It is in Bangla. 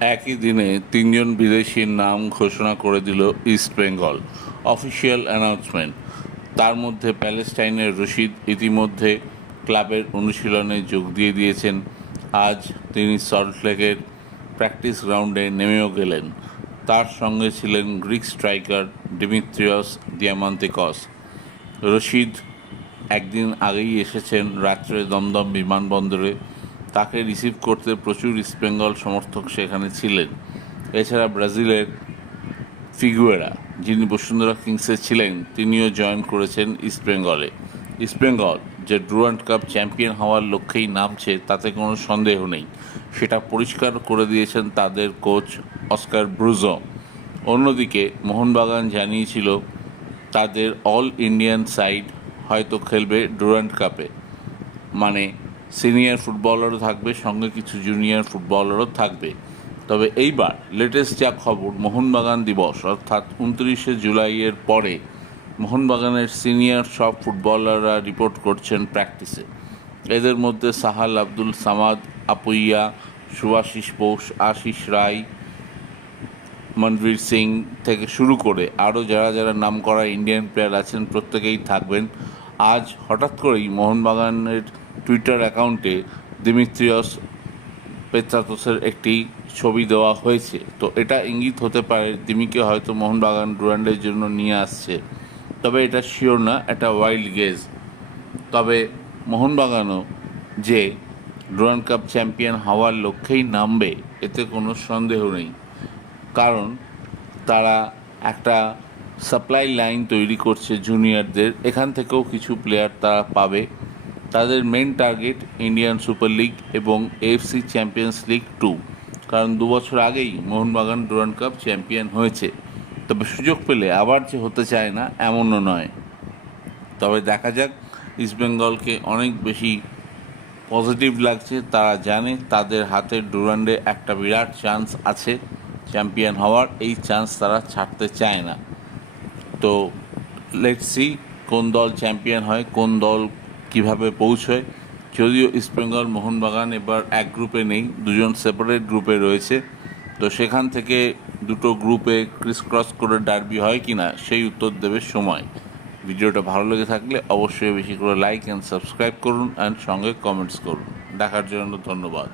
একই দিনে তিনজন বিদেশির নাম ঘোষণা করে দিল ইস্টবেঙ্গল। Official announcement. তার মধ্যে প্যালেস্টাইনের রশিদ ইতিমধ্যে ক্লাবের অনুশীলনে যোগ দিয়ে দিয়েছেন। আজ তিনি সল্টলেকের প্র্যাকটিস গ্রাউন্ডে নেমেও গেলেন। তার সঙ্গে ছিলেন গ্রিক স্ট্রাইকার ডিমিত্রিয়স দিয়ামান্তিকস। রশিদ একদিন আগেই এসেছেন রাত্রে দমদম বিমানবন্দরে। তাকে রিসিভ করতে প্রচুর ইস্টবেঙ্গল সমর্থক সেখানে ছিলেন। এছাড়া ব্রাজিলের ফিগুয়েরা, যিনি বসুন্ধরা কিংসে ছিলেন, তিনিও জয়েন করেছেন ইস্টবেঙ্গলে। ইস্টবেঙ্গল যে ডুরান্ড কাপ চ্যাম্পিয়ন হওয়ার লক্ষ্যেই নামছে তাতে কোনো সন্দেহ নেই, সেটা পরিষ্কার করে দিয়েছেন তাদের কোচ অস্কার ব্রুজো। অন্যদিকে মোহনবাগান জানিয়েছিল তাদের অল ইন্ডিয়ান সাইড হয়তো খেলবে ডুরান্ড কাপে, মানে সিনিয়র ফুটবলারও থাকবে, সঙ্গে কিছু জুনিয়র ফুটবলারও থাকবে। তবে এইবার লেটেস্ট যা খবর, মোহনবাগান দিবস অর্থাৎ 29শে জুলাইয়ের পরে মোহনবাগানের সিনিয়র সব ফুটবলাররা রিপোর্ট করছেন প্র্যাকটিসে। এদের মধ্যে সাহাল আব্দুল সামাদ, আপুইয়া, সুভাশিস বোস, আশিস রায়, মনবীর সিং থেকে শুরু করে আরও যারা যারা নামকরা ইন্ডিয়ান প্লেয়ার আছেন প্রত্যেকেই থাকবেন। আজ হঠাৎ করেই মোহনবাগানের টুইটার অ্যাকাউন্টে দিমিত্রিয়স পেত্রাতোসের একটি ছবি দেওয়া হয়েছে। তো এটা ইঙ্গিত হতে পারে দিমিকে হয়তো মোহনবাগান ডুরান্ডের জন্য নিয়ে আসছে, তবে এটা শিওর না, এটা ওয়াইল্ড গেজ। তবে মোহনবাগানও যে ডুরান্ড কাপ চ্যাম্পিয়ন হওয়ার লক্ষ্যেই নামবে এতে কোনো সন্দেহ নেই, কারণ তারা একটা সাপ্লাই লাইন তৈরি করছে জুনিয়রদের, এখান থেকেও কিছু প্লেয়ার তারা পাবে। তাদের main target Indian Super League এবং এএফসি চ্যাম্পিয়ন্স লিগ 2, কারণ 2 বছর আগেই মোহনবাগান ডুরান্ড কাপ চ্যাম্পিয়ন হয়েছে। তবে সুযোগ পেলে আবার যে হতে চায় না এমনও নয়। তবে দেখা যাক, ইস্টবেঙ্গলকে অনেক বেশি পজিটিভ লাগছে। তারা জানে তাদের হাতে ডুরান্ডে একটা বিরাট চান্স আছে চ্যাম্পিয়ন হওয়ার, এই চান্স তারা ছাড়তে চায় না। তো লেটস সি কোন দল চ্যাম্পিয়ন হয়, কোন দল কিভাবে পৌঁছয়। যদিও ইস্টবেঙ্গল মোহনবাগান এবার এক গ্রুপে নেই, দুজন সেপারেট গ্রুপে রয়েছে। তো সেখান থেকে দুটো গ্রুপে ক্রিস ক্রস করে ডার্বি হয় কি না সেই উত্তর দেবে সময়। ভিডিওটা ভালো লেগে থাকলে অবশ্যই বেশি করে লাইক অ্যান্ড সাবস্ক্রাইব করুন অ্যান্ড সঙ্গে কমেন্টস করুন। দেখার জন্য ধন্যবাদ।